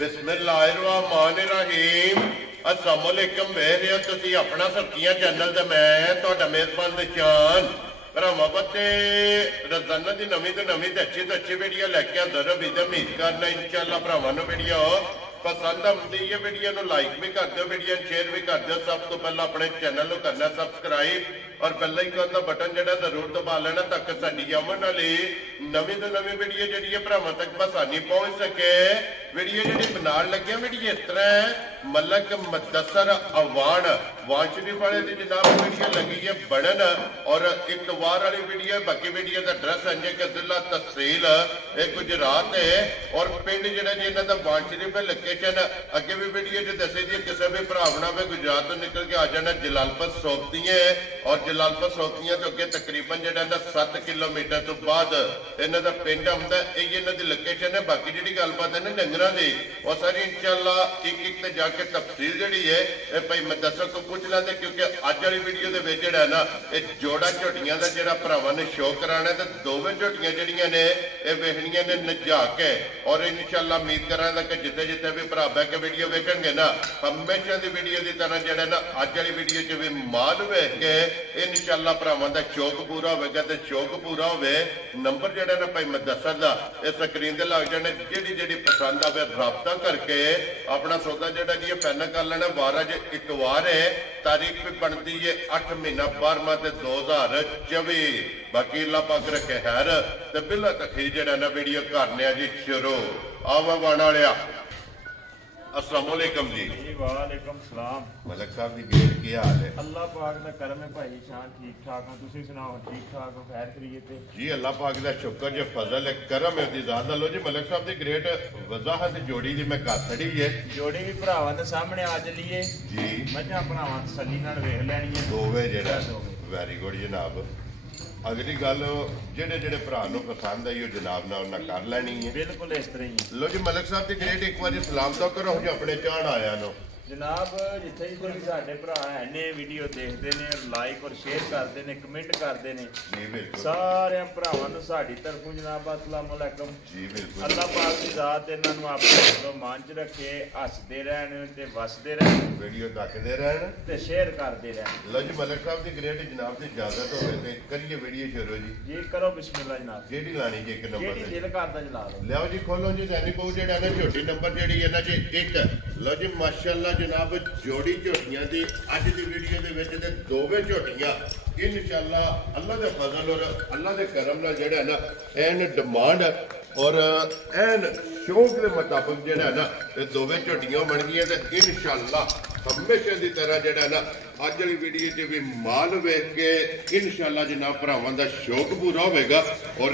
बिस्मिल्लाहिर्रहमानिर्रहीम अस्सलाम वालेकुम वेख रहे हो तुसीं अपना सब्जियां चैनल ते मैं तुहाडा मेज़बान निशान भरावां बच्चे रोजाना की नवीं तो अच्छी वीडियो लैके आंदा रवि ते उम्मीद करना इंशाअल्लाह भरावां नूं वीडियो पसंद आती है। वीडियो को लाइक भी कर दो, वीडियो शेयर भी कर दो। सब तो पहले अपने चैनल को करना सब्सक्राइब और बेल आइकन का बटन जो जरूर दबा लेना ताकि साडी आवन वाली नवीं तो नवीं वीडियो जी भरावां तक आसानी पहुंच सके। वीडियो जी बनाने लगे वीडियो इस तरह है, मलक मुदस्सर अवान वान शरीफ वाले की जनाब वीडियो लगी है बनन और इतवार वाली वीडियो। बाकी वीडियो का एड्रैस है कि जिला तहसील गुजरात है और पिंड जो जी इन्हों का वान शरीफ है। लोकेशन अगे भी वीडियो जो दसी दी किसी भी भरा में गुजरात तो निकल के आ जाना जलालपुर सोपतियां और जलालपुर सोपतियां तो अगे तकरीबन जो 7 किलोमीटर तो बाद इन्हों का पिंड आता है। इन्हों की लोकेशन है। बाकी जी गलबात है ना डंगर की और सारी इंशाअल्लाह एक एक जाके तफसील जी है भाई मुदस्सर को पूछ लेंगे क्योंकि अज वाली वीडियो के जोड़ा ना जोड़ा झोटियां का जो भरावां ने शो कराना तो दोवें झोटियां जड़ियां ने वेखनियां ने नजा के और इंशाअल्लाह उम्मीद करा कि जिथे जिथे भी भरा बह के वीडियो वेखणगे ना हमेशा की वीडियो की तरह जो ना अज वाली वीडियो च भी माल वेख के इंशाअल्लाह भरावां का शौक पूरा होगा तो शौक पूरा होवे। नंबर जो ना भाई मुदस्सर का इस स्क्रीन से लग जाने जी पसंद आवे राबता करके अपना सौदा जो जी फाइनल कर लेना। 12 जो इतवार है, तारीख भी बनती है 8 महीना 12वां 2024। बाकी अल्लाह पाक रखे खैर तो बिला तखीर जो ना वीडियो करने जी शुरू आवा वाणा लिया। अस्सलाम वालेकुम जी। वालेकुम सलाम। मलक साहब की गेट की हाल है? अल्लाह पाक दा करम है भाई शान ठीक ठाक हां, तुसी सुनाओ ठीक ठाक हो? खैर करिए ते जी अल्लाह पाक दा शुक्र जो फजल है करम है दी ज़ात लो जी। मलक साहब की ग्रेट वजाहत जोड़ी दी मैं कर छड़ी है। जोड़ी भी भरावां दे सामने आ चलीए जी मझां भरावां तसल्ली नाल वेख लैणी है दोवे जेड़ा वेरी गुड जनाब। अगली गल जेडे जेडे भरा पसंद आई जनाब ना उन्हें कर लैनी है। बिल्कुल इस तरह ही लो जी मलक साहब की ग्रेट एक बार सलाम तो करो जो अपने चाहन आया नो जनाब। जिथे भी साडे भरा है ने वीडियो देखते ने लाइक और शेयर करते ने कमेंट करते ने जी बिल्कुल सारे भरावां नूं साडी तरफों जनाब अस्सलाम वालेकुम। जी बिल्कुल अल्लाह पाक की ज़ात इन्हां नूं अपने मान च रखे, हसदे रहन ते वसदे रहन, वीडियो तकते रहन ते शेयर करते रहन। लो जी मलक साहब की ग्रेट जनाब की इजाजत हो करिए वीडियो शुरू जी। जी करो बिस्मिल्लाह जनाब। जेडी लानी जी एक नंबर जेडी दिल करदा जला लो। लियाओ जी खोलो जी सैनिक बहु जेड़ा ना झोटी नंबर जेड़ी है ना जी एक। लो जी माशाअल्लाह जनाब जोड़ी झोटियां दी अज दी वीडियो दे विच ते दोवें झोटियां इंशाअल्लाह अल्लाह दे फजल और अल्लाह दे करम नाल जेड़ा ना एन डिमांड और एन शौक के मुताबिक जेड़ा ना ये दोवें झोटियां बन गई ते इंशाअल्लाह हमेशा की तरह जेड़ा ना अज वाली वीडियो च भी माल वेख के इंशाअल्लाह जनाब भरावां दा शौक पूरा होगा और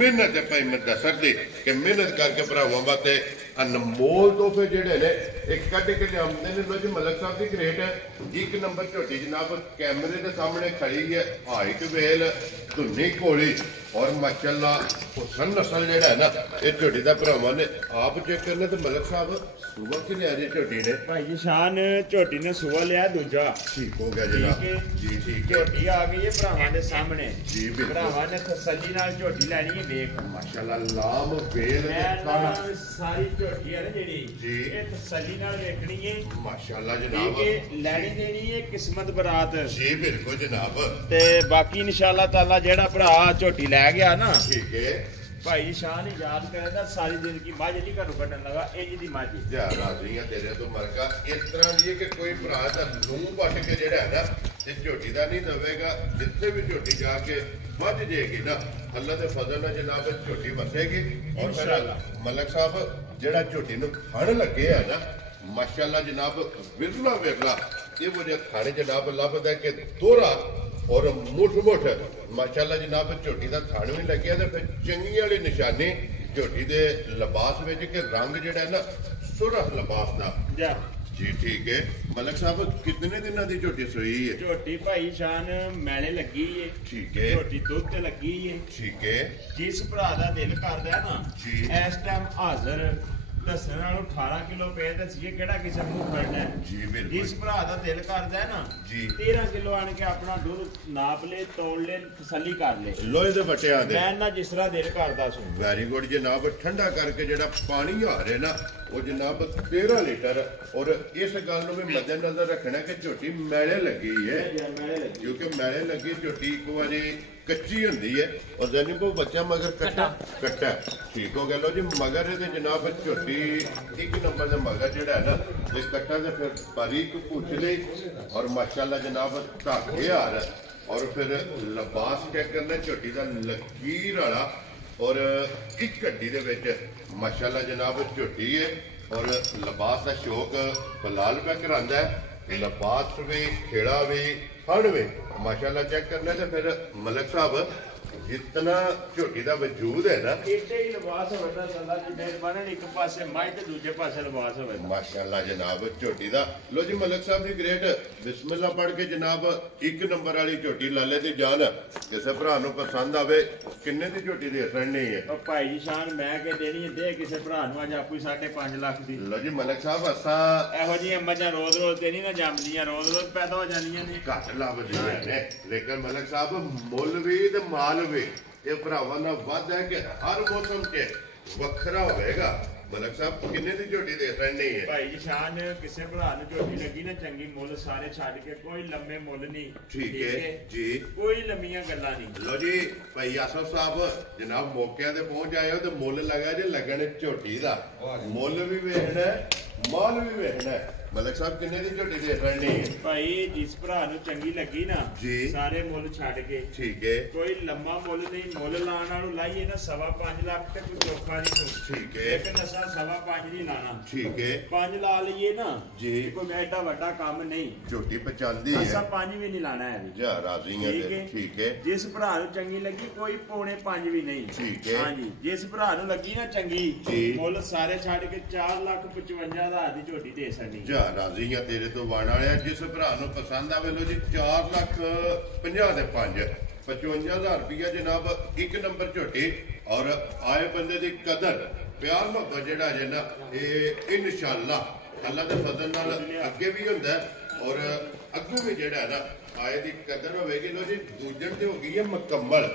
मेहनत है भाई मुदस्सर दी कि मेहनत करके भरावां वास्ते अनमोल तोहफे जेडे ने एक कट के लियाते ने। लो जी मलक साहब की ग्रेट है एक नंबर झोटी जनाब कैमरे के सामने खड़ी है। हाइट वेल धुनी घोड़ी और माशाअल्लाह हुसन नस्ल जेड़ा है ना ये झोटी का भरावां ने आप चेक करना तो मलक साहब सुबह कि लिया जी झोटी ने भाई जी शान झोटी ने सुबह लिया दूजा ठीक हो गया जनाब जी ठीक है। झोटी आ गई है भरावां दे सामने जी बिल्कुल भरावां ने तसल्ली नाल झोटी लैनी है। देख माशाअल्लाह लाम वेल सारी झोटी है ना जेडी जी ये तसल्ली नाल देखनी है माशाअल्लाह ठीक जनाब है। लैनी देनी है किस्मत बरात जी बिल्कुल जनाब ते बाकी इंशाअल्लाह ताला जेड़ा भरा झोटी लै गया ना ठीक है भाई शान ही याद करेगा सारी दिन की मझ नहीं घरों कटन लगा इंज दी मझ राजी तेरे तो मरका इस तरह की कि कोई भरा लूं पट के जेड़ा है ना इस झोटी का नहीं दवेगा जिथे भी झोटी जाके मझ जाएगी ना अल्लाह के फजल नाल जनाब झोटी वसेगी। और फिर मलक साहब जेड़ा झोटी नूं थण लगे है ना माशाअल्लाह जनाब विरला विरला ये मुझे थाने जनाब लभदा कि दोहरा और मुठ मुठ माशाअल्लाह जनाब झोटी का थान भी लगे तो फिर चंगी वाली निशानी झोटी के लिबास में कि रंग जेड़ा ना सुरख लिबास का जी ठीक है। मलक साहब कितने दिनों की झोटी सोई है? झोटी भाई शान मैले लगी है ठीक है झोटी दुध ते लगी है ठीक है। जिस भरा दा दिल करदा है ना जी इस टाइम हाजिर ਦੱਸਣ ਨਾਲੋਂ 18 ਕਿਲੋ ਪਏ ਦੱਸੀਏ ਕਿਹੜਾ ਕਿਸੇ ਨੂੰ ਫੜਨਾ ਹੈ। ਜੀ ਬਿਲਕੁਲ ਜਿਸ ਭਰਾ ਦਾ ਦਿਲ ਕਰਦਾ ਹੈ ਨਾ ਜੀ 13 ਕਿਲੋ ਆਣ ਕੇ ਆਪਣਾ ਦੁੱਧ ਨਾਪ ਲੈ ਤੋਲ ਲੈ ਤਸੱਲੀ ਕਰ ਲੈ ਲੋਹੇ ਦੇ ਵਟਿਆਂ ਦੇ ਮੈਂ ਨਾ ਜਿਸ ਤਰ੍ਹਾਂ ਦਿਲ ਕਰਦਾ ਸੂ ਵੈਰੀ ਗੁੱਡ ਜਨਾਬ। ਠੰਡਾ ਕਰਕੇ ਜਿਹੜਾ ਪਾਣੀ ਆ ਰਿਹਾ ਨਾ ਉਹ ਜਨਾਬ 13 ਲੀਟਰ। ਔਰ ਇਸ ਗੱਲ ਨੂੰ ਵੀ ਮੱਦੇਨਜ਼ਰ ਰੱਖਣਾ ਕਿ ਝੋਟੀ ਮੈਲੇ ਲੱਗੀ ਹੈ ਕਿਉਂਕਿ ਮੈਲੇ ਲੱਗੀ ਝੋਟੀ ਇੱਕ ਵਾਰੀ ਕੱਚੀ ਹੁੰਦੀ ਹੈ ਔਰ ਜਾਨੀ ਕੋ ਬੱਚਾ ਮਗਰ ਕੱਟਾ ਠੀਕ ਹੋ ਗਿਆ। ਲੋ ਜੀ ਮਗਰ ਇਹਦੇ ਜਨਾਬ ਝੋਟੀ ਇੱਕ ਨੰਬਰ ਦਾ ਮਗਰ ਜਿਹੜਾ ਹੈ ਨਾ ਇਹ ਕੱਟਾ ਤੇ ਫਿਰ ਬਾਰੀਕ ਪੁੱਛ ਲਈ ਔਰ ਮਾਸ਼ਾਅੱਲਾ ਜਨਾਬ ਧਾਗੇ ਹਾਰ ਔਰ ਫਿਰ ਲਿਬਾਸ ਚੈੱਕ ਕਰਨਾ ਝੋਟੀ ਦਾ ਲਕੀਰ ਵਾਲਾ ਔਰ ਇੱਕ ਘੱਟੀ ਦੇ ਵਿੱਚ ਮਾਸ਼ਾਅੱਲਾ ਜਨਾਬ ਝੋਟੀ ਹੈ ਔਰ ਲਿਬਾਸ ਦਾ ਸ਼ੌਕ ਬਲਾਲ ਪੈ ਕਰਾਂਦਾ ਹੈ। ਲਿਬਾਸ ਵੀ ਖੇੜਾ ਵੀ ਫੜ ਵੀ ਮਾਸ਼ਾਅੱਲਾ ਚੈੱਕ ਕਰਨਾ ਤੇ ਫਿਰ ਮਲਕ ਸਾਹਿਬ ਜਿਤਨਾ ਝੋਟੀ ਦਾ ਵਜੂਦ ਹੈ ਨਾ ਇੱਥੇ ਹੀ ਲਿਬਾਸ ਹੋਵੇਗਾ ਸੱਲਾ ਜਿੱਡੇ ਬਣੇ ਇੱਕ ਪਾਸੇ ਮਾਈ ਤੇ ਦੂਜੇ ਪਾਸੇ ਲਿਬਾਸ ਹੋਵੇਗਾ ਮਾਸ਼ਾਅੱਲਾ ਜਨਾਬ ਝੋਟੀ ਦਾ। ਲੋ ਜੀ ਮਲਕ ਸਾਹਿਬ ਦੀ ਗ੍ਰੇਟ ਬਿਸਮਿਲ੍ਲਾ ਪੜ੍ਹ ਕੇ ਜਨਾਬ ਇੱਕ ਨੰਬਰ ਵਾਲੀ ਝੋਟੀ ਲਾਲੇ ਦੀ ਜਾਨ ਕਿਸੇ ਭਰਾ ਨੂੰ ਪਸੰਦ ਆਵੇ ਕਿੰਨੇ ਦੀ ਝੋਟੀ ਦੀ ਅਸਰ ਨਹੀਂ ਹੈ। ਉਹ ਭਾਈ ਜੀ ਸ਼ਾਨ ਮੈਂ ਕਿ ਦੇਣੀ ਹੈ ਦੇ ਕਿਸੇ ਭਰਾ ਨੂੰ ਅੱਜ ਆਪੂ 5.5 ਲੱਖ ਦੀ। ਲੋ ਜੀ ਮਲਕ ਸਾਹਿਬ ਅਸਾਂ ਇਹੋ ਜਿਹੀਆਂ ਮੱਝਾਂ ਰੋਜ਼ ਤੇ ਨਹੀਂ ਨਾ ਜੰਮਦੀਆਂ ਰੋਜ਼ ਪੈਦਾ ਹੋ ਜਾਂਦੀਆਂ ਨੇ ਘੱਟ ਲੱਭਦੀਆਂ ਨੇ ਲੇਕਿਨ ਮਲਕ ਸਾਹਿਬ ਮੁੱਲ ਵੀ ਤੇ ਮਾਲ ਵੀ ਇਹ ਭਰਾਵਾਂ ਨਾਲ ਵੱਧ ਹੈ ਕਿ ਹਰ ਮੌਸਮ 'ਚ ਵੱਖਰਾ ਹੋਵੇਗਾ। ਮਲਕ ਸਾਹਿਬ ਕਿੰਨੇ ਦੀ ਝੋਟੀ ਦੇ ਰਹੇ ਨਹੀਂ ਹੈ ਭਾਈ ਜੀ ਸ਼ਾਨ ਕਿਸੇ ਭਰਾ ਨੂੰ ਝੋਟੀ ਲੱਗੀ ਨਾ ਚੰਗੀ ਮੁੱਲ ਸਾਰੇ ਛੱਡ ਕੇ ਕੋਈ ਲੰਮੇ ਮੁੱਲ ਨਹੀਂ ਠੀਕ ਹੈ ਜੀ ਕੋਈ ਲੰਮੀਆਂ ਗੱਲਾਂ ਨਹੀਂ। ਲੋ ਜੀ ਭਾਈ ਆਸਫ ਸਾਹਿਬ ਜਨਾਬ ਮੌਕਿਆਂ ਤੇ ਪਹੁੰਚ ਆਏ ਹੋ ਤੇ ਮੁੱਲ ਲਗਾ ਜੇ ਲੱਗਣ ਝੋਟੀ ਦਾ ਮੁੱਲ ਵੀ ਵੇਖਣਾ ਮਾਲ ਵੀ ਵੇਖਣਾ। ਮਲਕ ਸਾਹਿਬ ਕਿੰਨੇ ਦੀ ਝੋਟੀ ਦੇ ਰਹੇ ਨਹੀਂ ਭਾਈ ਜਿਸ ਭਰਾ ਨੂੰ ਚੰਗੀ ਲੱਗੀ ਨਾ ਜੀ ਸਾਰੇ ਮੁੱਲ ਛੱਡ ਕੇ ਠੀਕ ਹੈ ਕੋਈ ਲੰਮਾ ਮੁੱਲ ਨਹੀਂ ਮੁੱਲ ਲਾਣ ਵਾਲੂ ਲਾਈਏ ਨਾ 5.5 ਲੱਖ ਤੇ ਕੋਈ ਚੋਖਾ ਨਹੀਂ ਠੀਕ ਹੈ ਲੇਕਿਨ ਅਸਾਂ 5.5 ਨਹੀਂ ਲਾਣਾ ਠੀਕ ਹੈ 5 ਲਾ ਲਈਏ ਨਾ ਜੀ ਕੋਈ ਐਡਾ ਵੱਡਾ ਕੰਮ ਨਹੀਂ ਝੋਟੀ ਪਚਾਂਦੀ ਹੈ ਅਸਾਂ 5 ਵੀ ਨਹੀਂ ਲਾਣਾ ਹੈ ਜਾ ਰਾਜ਼ੀ ਹੈ ਤੇ ਠੀਕ ਹੈ ਜਿਸ ਭਰਾ ਨੂੰ ਚੰਗੀ ਲੱਗੀ ਕੋਈ ਪੌਣੇ 5 ਵੀ ਨਹੀਂ ਠੀਕ ਹੈ ਹਾਂਜੀ ਜਿਸ ਭਰਾ ਨੂੰ ਲੱਗੀ ਨਾ ਚੰਗੀ ਜੀ ਮੁੱਲ ਸਾਰੇ ਛੱਡ ਕੇ 4,55,000 ਦੀ ਝੋਟੀ ਦੇ ਸਕਦੀ ਜਾ ਰਾਜ਼ੀ ਆ ਤੇਰੇ ਤੋਂ ਵਾਣ ਵਾਲਿਆ ਜਿਸ ਭਰਾ ਨੂੰ ਪਸੰਦ ਆਵੇ ਲੋ ਜੀ 4,50,000 ਦੇ 5 55,000 ਰੁਪਇਆ ਜਨਾਬ ਇੱਕ ਨੰਬਰ ਝੋਟੀ। ਔਰ ਆਏ ਬੰਦੇ ਦੀ ਕਦਰ ਪਿਆਰ ਮੁਹੱਬਤ ਜਿਹੜਾ ਜੇ ਨਾ ਇਹ ਇਨਸ਼ਾਅੱਲਾ ਅੱਲਾ ਦੇ ਫਜ਼ਲ ਨਾਲ ਅੱਗੇ ਵੀ ਹੁੰਦਾ ਔਰ ਅੱਗੋਂ ਵੀ ਜਿਹੜਾ ਨਾ ਆਏ ਦੀ ਕਦਰ ਹੋਵੇਗੀ। ਲੋ ਜੀ ਦੂਜਣ ਤੇ ਹੋ ਗਈ ਹੈ ਮੁਕੰਮਲ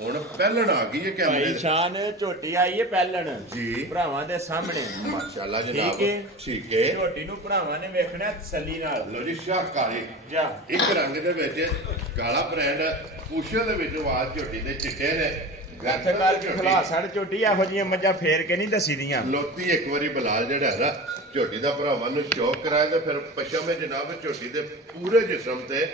ਹੁਣ ਪਹਿਲਣ ਆ ਗਈ ਹੈ ਕੈਮਰੇ ਭਾਈ ਸ਼ਾਨ ਝੋਟੀ ਆਈ ਹੈ ਪਹਿਲਣ ਜੀ ਭਰਾਵਾਂ ਦੇ ਸਾਹਮਣੇ ਮਾਸ਼ਾਅੱਲਾ ਜਨਾਬ ਠੀਕ ਹੈ ਝੋਟੀ ਨੂੰ ਭਰਾਵਾਂ ਨੇ ਵੇਖਣਾ ਤਸੱਲੀ ਨਾਲ। ਲੋ ਜੀ ਸ਼ਾਹਕਾਰੀ ਜਾ ਇੱਕ ਰੰਗ ਦੇ ਵਿੱਚ ਕਾਲਾ ਬ੍ਰਾਂਡ ਪੁਸ਼ਲ ਦੇ ਵਿੱਚ ਆਵਾਜ਼ ਝੋਟੀ ਦੇ ਚਿੱਟੇ ਨੇ ਇੱਥੇ ਕੱਲ ਖਲਾਸੜ ਝੋਟੀ ਇਹੋ ਜਿਹੀਆਂ ਮੱਝਾਂ ਫੇਰ ਕੇ ਨਹੀਂ ਦੱਸੀ ਦੀਆਂ ਲੋਤੀ ਇੱਕ ਵਾਰੀ ਬਲਾਲ ਜਿਹੜਾ ਹੈ ਨਾ ਝੋਟੀ ਦਾ ਭਰਾਵਾਂ ਨੂੰ ਸ਼ੌਕ ਕਰਾਇਆ ਤੇ ਫਿਰ ਪਸ਼ਮੇ ਜਨਾਬ ਝੋਟੀ ਦੇ ਪੂਰੇ ਜਿਸਮ ਤੇ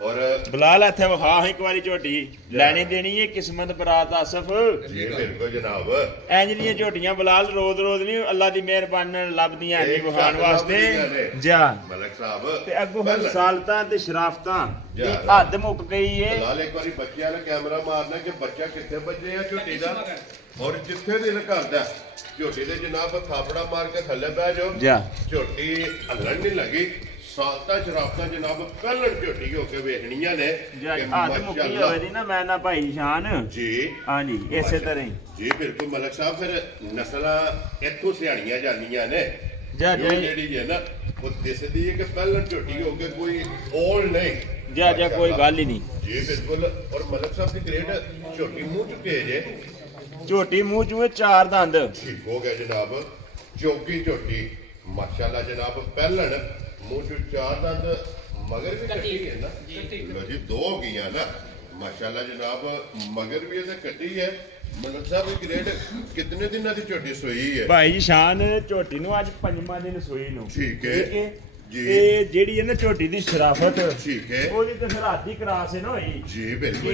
ਔਰ ਬਲਾਲ ਇੱਥੇ ਵਿਖਾ ਇੱਕ ਵਾਰੀ ਝੋਟੀ ਲੈਣੀ ਦੇਣੀ ਹੈ ਕਿਸਮਤ ਬਰਾਤ ਆਸਫ ਜੀ ਬਿਲਕੁਲ ਜਨਾਬ ਇੰਜ ਦੀਆਂ ਝੋਟੀਆਂ ਬਲਾਲ ਰੋਜ਼ ਨਹੀਂ ਅੱਲਾ ਦੀ ਮਿਹਰਬਾਨੀ ਨਾਲ ਲੱਭਦੀਆਂ ਨੇ ਵਿਖਾਣ ਵਾਸਤੇ ਜਾ ਮਲਕ ਸਾਹਿਬ ਤੇ ਅੱਗੋਂ ਹੁਣ ਸਾਲਤਾਂ ਤੇ ਸ਼ਰਾਫਤਾਂ ਦੀ ਹੱਦ ਮੁੱਕ ਗਈ ਏ। ਬਲਾਲ ਇੱਕ ਵਾਰੀ ਬੱਚਿਆਂ ਨੂੰ ਕੈਮਰਾ ਮਾਰਨਾ ਕਿ ਬੱਚਾ ਕਿੱਥੇ ਵੱਜੇ ਆ ਝੋਟੀ ਦਾ ਔਰ ਜਿੱਥੇ ਦਿਲ ਕਰਦਾ ਝੋਟੀ ਦੇ ਜਨਾਬ ਥਾਪੜਾ ਮਾਰ ਕੇ ਥੱਲੇ ਬਹਿ ਜਾਓ ਜਾ ਝੋਟੀ ਹੱਲਣ ਨਹੀਂ ਲੱਗੀ ਸਾਲਤਾ ਸ਼ਰਾਫਤਾਂ ਜਨਾਬ ਪਹਿਲਣ ਝੋਟੀ ਹੋ ਕੇ ਵੇਖਣੀਆਂ ਨੇ ਕਿ ਮੁੱਕੀ ਹੋਵੇ ਦੀ ਨਾ ਮੈਂ ਨਾ ਭਾਈ ਸ਼ਾਨ ਜੀ ਹਾਂਜੀ ਇਸੇ ਤਰ੍ਹਾਂ ਜੀ ਬਿਲਕੁਲ ਮਲਕ ਸਾਹਿਬ ਫਿਰ ਨਸਲਾਂ ਇੱਥੋਂ ਸਿਆਣੀਆਂ ਜਾਂਦੀਆਂ ਨੇ ਜਾ ਜਿਹੜੀ ਹੈ ਨਾ ਉਹ ਦਿਸਦੀ ਹੈ ਕਿ ਪਹਿਲਣ ਝੋਟੀ ਹੋ ਕੇ ਕੋਈ ਓਲ ਨਹੀਂ ਜਾ ਕੋਈ ਗੱਲ ਹੀ ਨਹੀਂ ਜੀ ਬਿਲਕੁਲ। ਔਰ ਮਲਕ ਸਾਹਿਬ ਦੀ ਗ੍ਰੇਡ ਝੋਟੀ ਮੂੰਹ ਚੁੱਕੇ ਜੇ ਝੋਟੀ ਮੂੰਹ ਚੂਏ 4 ਦੰਦ ਠੀਕ ਹੋ ਗਿਆ ਜਨਾਬ ਚੌਕੀ ਝੋਟੀ ਮਾਸ਼ਾਅੱਲਾ ਜਨਾਬ ਪਹਿਲਣ ਮੂੰਹ ਚ 4 ਦੰਦ ਮਗਰ ਵੀ ਕੱਟੀ ਹੈ ਨਾ ਲੋ ਜੀ 2 ਹੋ ਗਈਆਂ ਨਾ ਮਾਸ਼ਾਅੱਲਾ ਜਨਾਬ ਮਗਰ ਵੀ ਇਹਦੇ ਕੱਟੀ ਹੈ। ਮਲਕ ਸਾਹਿਬ ਦੀ ਗ੍ਰੇਡ ਕਿੰਨੇ ਦਿਨਾਂ ਦੀ ਝੋਟੀ ਸੋਈ ਹੈ ਭਾਈ ਜੀ ਸ਼ਾਨ ਝੋਟੀ ਨੂੰ ਅੱਜ 5ਵਾਂ ਦਿਨ ਸੋਈ ਨੂੰ ਠੀਕ ਹੈ ਜੀ ਇਹ ਜਿਹੜੀ ਹੈ ਨਾ ਝੋਟੀ ਦੀ ਸ਼ਰਾਫਤ ਠੀਕ ਹੈ ਉਹਦੀ ਤੇ ਸਰਹੱਦੀ ਕਰਾਸ ਹੈ ਨਾ ਹੋਈ ਜੀ ਬਿਲਕੁਲ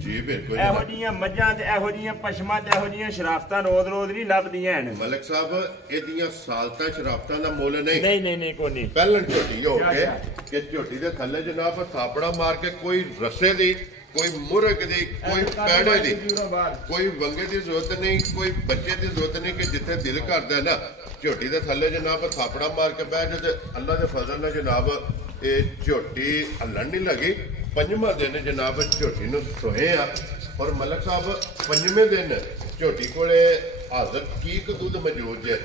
ਜੀ ਬਿਲਕੁਲ ਇਹੋ ਜੀਆਂ ਮੱਝਾਂ ਤੇ ਇਹੋ ਜੀਆਂ ਪਸ਼ਮਾਂ ਤੇ ਇਹੋ ਜੀਆਂ ਸ਼ਰਾਫਤਾਂ ਰੋਜ਼ ਨਹੀਂ ਲੱਭਦੀਆਂ ਹਨ। ਮਲਕ ਸਾਹਿਬ ਇਹਦੀਆਂ ਸਾਲਤਾਂ ਸ਼ਰਾਫਤਾਂ ਦਾ ਮੁੱਲ ਨਹੀਂ ਕੋਈ ਨਹੀਂ ਪਹਿਲਣ ਝੋਟੀ ਹੋ ਕੇ ਕਿ ਝੋਟੀ ਦੇ ਥੱਲੇ ਜਨਾਬ ਥਾਪੜਾ ਮਾਰ ਕੇ ਕੋਈ ਰਸੇ ਦੀ ਕੋਈ ਮੁਰਗ ਦੀ ਕੋਈ ਪੈੜੇ ਦੀ ਕੋਈ ਵੰਗੇ ਦੀ ਜ਼ਰੂਰਤ ਨਹੀਂ ਕੋਈ ਬੱਚੇ ਦੀ ਜ਼ਰੂਰਤ ਨਹੀਂ ਕਿ ਜਿੱਥੇ ਦਿਲ ਕਰਦਾ ਨਾ ਝੋਟੀ ਦੇ ਥੱਲੇ ਜਨਾਬ ਥਾਪੜਾ ਮਾਰ ਕੇ ਬਹਿ ਜਾਓ ਤੇ ਅੱਲਾ ਦੇ ਫਜ਼ਲ ਨਾਲ ਜਨਾਬ ਇਹ ਝੋਟੀ ਹੱਲਣ ਨਹੀਂ ਲੱਗੀ। 5ਵਾਂ ਦਿਨ ਜਨਾਬ ਝੋਟੀ ਨੂੰ ਸੋਹੇ ਆ ਔਰ ਮਲਕ ਸਾਹਿਬ 5ਵੇਂ ਦਿਨ ਝੋਟੀ ਕੋਲੇ ਹਾਜ਼ਰ ਕੀ ਦੁੱਧ ਮੌਜੂਦ ਹੈ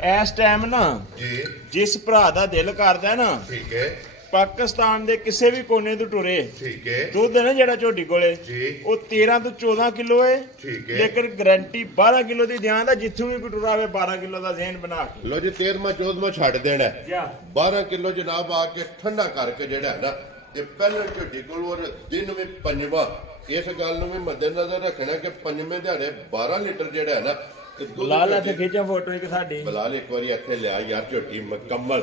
ਇਸ ਟਾਈਮ ਨਾ ਜੀ ਜਿਸ ਭਰਾ ਦਾ ਦਿਲ ਕਰਦਾ ਨਾ ਠੀਕ ਹੈ ਪਾਕਿਸਤਾਨ ਦੇ ਕਿਸੇ ਵੀ ਕੋਨੇ ਤੋਂ ਟੁਰੇ ਠੀਕ ਹੈ ਦੁੱਧ ਹੈ ਨਾ ਜਿਹੜਾ ਝੋਟੀ ਕੋਲੇ ਜੀ ਉਹ 13 ਤੋਂ 14 ਕਿਲੋ ਹੈ ਠੀਕ ਹੈ ਲੇਕਿਨ ਗਾਰੰਟੀ 12 ਕਿਲੋ ਦੀ ਦਿਆਂ ਦਾ ਜਿੱਥੋਂ ਵੀ ਕੋਈ ਟੁਰਾਵੇ 12 ਕਿਲੋ ਦਾ ਜ਼ਹਿਨ ਬਣਾ ਕੇ ਲੋ ਜੀ 13ਵਾਂ 14ਵਾਂ ਛੱਡ ਦੇਣਾ ਜਾ 12 ਕਿਲੋ ਜਨਾਬ ਆ ਕੇ ਠੰਡਾ ਕਰਕੇ ਜਿਹੜਾ ਹੈ ਨਾ ਤੇ ਪਹਿਲਾਂ ਝੋਟੀ ਕੋਲ ਉਹ ਦਿਨ ਵਿੱਚ ਪੰਜਵਾਂ ਇਸ ਗੱਲ ਨੂੰ ਵੀ ਮੱਦੇਨਜ਼ਰ ਰੱਖਣਾ ਕਿ ਪੰਜਵੇਂ ਦਿਹਾੜੇ 12 ਲੀਟਰ ਜਿਹੜਾ ਹੈ ਨਾ ਤੇ ਦੁੱਧ ਲਾਲ ਝੋਟੀ- ਇੱਥੇ ਖਿੱਚਾਂ ਫੋਟੋ ਇੱਕ ਸਾਡੀ ਬਲਾਲ ਇੱਕ ਵਾਰੀ ਇੱਥੇ ਲਿਆ ਯਾਰ ਝੋਟੀ ਮੁਕੰਮਲ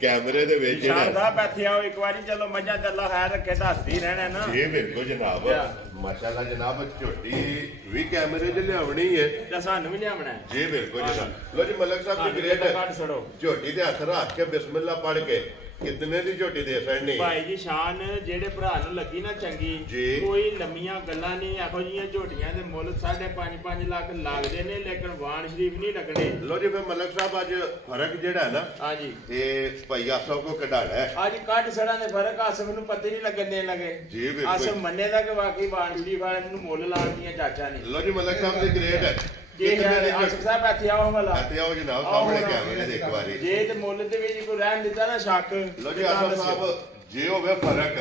ਕੈਮਰੇ ਦੇ ਵਿੱਚ ਸ਼ਾਨ ਜਿਹੜਾ ਸਾਹਿਬ ਇੱਥੇ ਆਓ ਇੱਕ ਵਾਰੀ ਚਲੋ ਮੱਝਾਂ ਚੱਲਾ ਖੈਰ ਰੱਖੇ ਦੱਸਦੀ ਰਹਿਣਾ ਨਾ ਜੀ ਬਿਲਕੁਲ ਜਨਾਬ ਕਿਆ? ਮਾਸ਼ਾਅੱਲਾ ਜਨਾਬ ਝੋਟੀ ਵੀ ਕੈਮਰੇ 'ਚ ਲਿਆਉਣੀ ਹੈ ਤੇ ਸਾਨੂੰ ਵੀ ਲਿਆਉਣਾ ਹੈ ਜੀ ਬਿਲਕੁਲ ਜਨਾਬ ਲੋ ਜੀ ਮਲਕ ਸਾਹਿਬ ਸਾਨੂੰ ਦੀ ਵੀ ਗ੍ਰੇਡ ਕੱਢ ਛੜੋ ਝੋਟੀ ਦੇ ਹੱਥ ਰੱਖ ਕੇ ਬਿਸਮਿਲ੍ਲਾ ਪੜ੍ਹ ਕੇ ਕਿਤਨੇ ਦੀ ਝੋਟੀ ਦੇ ਸੜਨੀ ਭਾਈ ਜੀ ਸ਼ਾਨ ਜਿਹੜੇ ਭਰਾ ਨੂੰ ਲੱਗੀ ਨਾ ਚੰਗੀ ਜੀ। ਕੋਈ ਲੰਮੀਆਂ ਗੱਲਾਂ ਨਹੀਂ ਇਹੋ ਜੀਆਂ ਝੋਟੀਆਂ ਦੇ ਮੁੱਲ 5.5 ਲੱਖ ਲੱਗਦੇ ਨੇ ਲੇਕਿਨ ਵਾਣ ਸ਼ਰੀਫ ਨਹੀਂ ਲੱਗਣੇ ਲੋ ਜੀ ਫਿਰ ਮਲਕ ਸਾਹਿਬ ਅੱਜ ਫਰਕ ਜਿਹੜਾ ਹੈ ਨਾ ਹਾਂਜੀ ਇਹ ਭਾਈ ਆਸੋ ਕੋ ਕਢਾਣਾ ਹੈ ਅੱਜ ਕੱਢ ਸੜਾਂ ਦੇ ਫਰਕ ਆਸਮ ਨੂੰ ਪਤਾ ਨਹੀਂ ਲੱਗਣ ਦੇਣ ਲੱਗੇ ਜੀ ਬਿਲਕੁਲ ਆਸਮ ਮੰਨੇ ਦਾ ਕਿ ਵਾਕਈ ਵਾਣ ਸ਼ਰੀਫ ਵਾਲੇ ਨੂੰ ਮੁੱਲ ਲਾਉਣੀਆਂ ਚਾਚਾ ਨੇ ਲੋ ਜੀ ਮਲਕ ਸਾਹਿਬ ਦੀ ਗ੍ਰੇਡ ਹੈ ਜੇ ਕਿਤਨੇ ਦੀ ਆਸਮ ਸਾਹਿਬ ਇੱਥੇ ਆਓ ਹਮਲਾ ਇੱਥੇ ਆਓ ਜਨਾਬ ਸਾਹਮਣੇ ਕੈਮਰੇ ਦੇ ਇੱਕ ਵਾਰੀ ਜੇ ਤੇ ਮੁੱਲ ਦੇ ਵਿੱਚ ਕੋਈ ਰਹਿਣ ਦਿੱਤਾ ਨਾ ਸ਼ੱਕ ਲੋ ਜੀ ਆਸੋ ਸਾਹਿਬ ਜੇ ਹੋਵੇ ਫਰਕ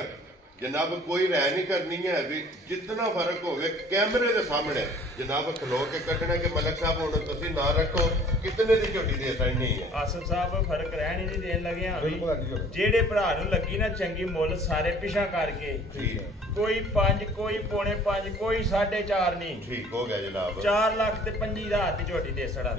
ਜਨਾਬ ਕੋਈ ਰਹਿ ਨਹੀਂ ਕਰਨੀ ਹੈ ਵੀ ਜਿੰਨਾ ਫਰਕ ਹੋਵੇ ਕੈਮਰੇ ਦੇ ਸਾਹਮਣੇ ਜਨਾਬ ਖਲੋ ਕੇ ਕੱਢਣਾ ਕਿ ਮਲਕ ਸਾਹਿਬ ਹੁਣ ਤੁਸੀਂ ਨਾ ਰੱਖੋ ਕਿਤਨੇ ਦੀ ਝੋਟੀ ਦੇ ਸੜਨੀ ਹੈ ਆਸਮ ਸਾਹਿਬ ਫਰਕ ਰਹਿਣ ਹੀ ਨਹੀਂ ਦੇਣ ਲੱਗੇ ਹਾਂ ਵੀ ਜਿਹੜੇ ਭਰਾ ਨੂੰ ਲੱਗੀ ਨਾ ਚੰਗੀ ਮੁੱਲ ਸਾਰੇ ਪਿਛਾ ਕਰਕੇ ਠੀਕ ਕੋਈ 5 ਕੋਈ ਪੌਣੇ 5 ਕੋਈ 4.5 ਨਹੀਂ ਠੀਕ ਹੋ ਗਿਆ ਜਨਾਬ 4 ਲੱਖ ਤੇ 25,000 ਦੀ ਝੋਟੀ ਦੇ ਸੜਾ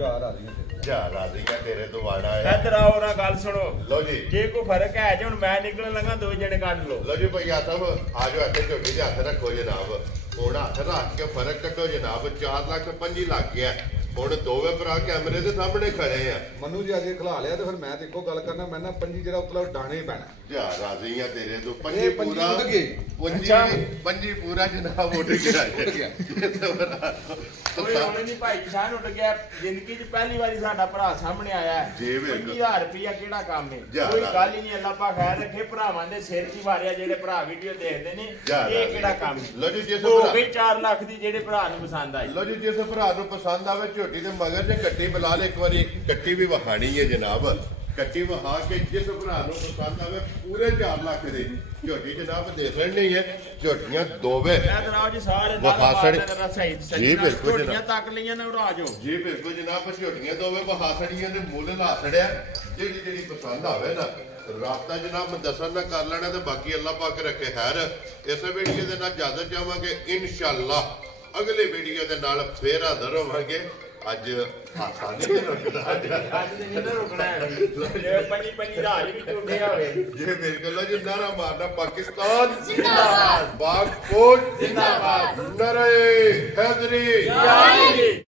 ਜਾ ਰਾਜ਼ੀਗਾ ਤੇਰੇ ਤੋਂ ਵਾੜਾ ਹੈ ਇੱਧਰ ਆਓ ਨਾ ਗੱਲ ਸੁਣੋ ਲੋ ਜੀ ਜੇ ਕੋਈ ਫਰਕ ਹੈ ਜੇ ਹੁਣ ਮੈਂ ਨਿਕਲਣ ਲੱਗਾ ਦੋ ਜਣੇ ਕੱਢ ਲਓ ਲੋ ਜੀ ਭਈਆ ਸਾਹਿਬ ਆ ਜਾਓ ਇੱਥੇ ਝੋਟੀ ਦੇ ਹੱਥ ਰੱਖੋ ਜਨਾਬ ਹੁਣ ਹੱਥ ਰੱਖ ਕੇ ਫਰਕ ਕੱਢੋ ਜਨਾਬ 4 ਲੱਖ 25 ਲੱਗ ਗਿਆ ਹੁਣ ਦੋਵੇਂ ਭਰਾ ਕੈਮਰੇ ਦੇ ਸਾਹਮਣੇ ਖੜੇ ਆ ਮਨੂ ਜੀ ਅਜੇ ਖਿਲਾ ਲਿਆ ਤੇ ਫਿਰ ਮੈਂ ਤੇ ਇੱਕੋ ਗੱਲ ਕਰਨਾ ਮੈਂ ਨਾ ਪੰਜੀ ਜਿਹੜਾ ਉਤਲਾ ਡਾਣੇ ਹੀ ਪੈਣਾ ਜਾ ਰਾਜ਼ੀਆਂ ਤੇਰੇ ਤੋਂ ਇਹ ਪੰਜੀ ਪੰਜੀ ਪੂਰਾ ਉੱਡ ਗਏ। ਪੰਜੀ ਪੂਰਾ ਜਨਾਬ ਉੱਡ ਗਿਆ ਕੋਈ ਹੁਣ ਨਹੀਂ ਭਾਈ ਸ਼ਾਨ ਉੱਡ ਗਿਆ ਜ਼ਿੰਦਗੀ 'ਚ ਪਹਿਲੀ ਵਾਰੀ ਸਾਡਾ ਭਰਾ ਸਾਹਮਣੇ ਆਇਆ ਹੈ ਜੀ ਬਿਲਕੁਲ। 25,000 ਰੁਪਇਆ ਕਿਹੜਾ ਕੰਮ ਹੈ ਜਾ ਕੋਈ ਰਾ- ਗੱਲ ਹੀ ਨਹੀਂ ਅੱਲਾ ਪਾ ਖੈਰ ਰੱਖੇ ਭਰਾਵਾਂ ਦੇ ਸਿਰ 'ਚ ਹੀ ਵਾਰਿਆ ਜਿਹੜੇ ਭਰਾ ਵੀਡੀਓ ਦੇਖਦੇ ਨੇ ਜਾ ਇਹ ਰਾਜ਼ੀ। ਕਿਹੜਾ ਕੰਮ ਲੋ ਜੀ ਜਿਸ ਹੋ ਭਰਾ ਗਈ 4 ਲੱਖ ਦੀ ਜਿਹੜੇ ਭਰਾ ਨੂੰ ਪਸੰਦ ਆਈ ਲੋ ਜੀ ਜਿਸ ਭਰਾ ਨੂੰ ਪਸੰਦ ਆਵੇ ਝੋਟੀ ਦੇ ਮਗਰ ਜੇ ਕੱਟੀ ਬਲਾਲ ਇੱਕ ਵਾਰੀ ਕੱਟੀ ਵੀ ਵਹਾਣੀ ਹੈ ਜਨਾਬ ਕੱਟੀ ਵਹਾ ਕੇ ਜਿਸ ਭਰਾ ਨੂੰ ਪਸੰਦ ਆਵੇ ਪੂਰੇ 4 ਲੱਖ ਦੀ ਝੋਟੀ ਜਨਾਬ ਦੇ ਨਹੀਂ ਹੈ ਝੋਟੀਆਂ ਦੋਵੇਂ ਮੈਂ ਤਾਂ ਰਾਜ ਸਾਰੇ ਵਖਾਸੜ ਸਹੀ ਜੀ ਬਿਲਕੁਲ ਝੋਟੀਆਂ ਜਨਾਬ ਤੱਕ ਲਈਆਂ ਨੇ ਉਡਾ ਜੋ ਜੀ ਬਿਲਕੁਲ ਜਨਾਬ ਝੋਟੀਆਂ ਦੋਵੇਂ ਵਹਾਸੜੀਆਂ ਦੇ ਮੁੱਲ ਲਾ ਛੜਿਆ ਜਿਹੜੀ ਪਸੰਦ ਆਵੇ ਨਾ ਰਾਬਤਾ ਜਨਾਬ ਮੈਂ ਦੱਸਣ ਨਾ ਕਰ ਲੈਣਾ ਤੇ ਬਾਕੀ ਅੱਲਾਹ ਪਾਕ ਰੱਖੇ ਖੈਰ ਇਸੇ ਵੀਡੀਓ ਦੇ ਨਾਲ ਇਜਾਜ਼ਤ ਚਾਹਾਂਗੇ ਇਨਸ਼ਾਅੱਲਾ ਅਗਲੇ ਵੀਡੀਓ ਦੇ ਨਾਲ ਫੇਰ ਹਾਜ਼ਰ ਹੋਵਾਂਗੇ ਅੱਜ ਹਾਸਾ ਨਹੀਂ ਰੁਕਦਾ ਅੱਜ ਦੇ ਨਹੀਂ ਨਾ ਰੁਕਣਾ ਹੈ ਜੇ ਪੰਜੀ ਦਾ ਹਾਲ ਵੀ ਟੁੱਟਿਆ ਹੋਵੇ ਜੇ ਮੇਰੇ ਕੋਲ ਜੀ ਨਾਰਾ ਮਾਰਨਾ ਪਾਕਿਸਤਾਨ ਜ਼ਿੰਦਾਬਾਦ ਪਾਕ ਫੌਜ ਜ਼ਿੰਦਾਬਾਦ ਨਰੇ ਹੈਦਰੀ ਜੈ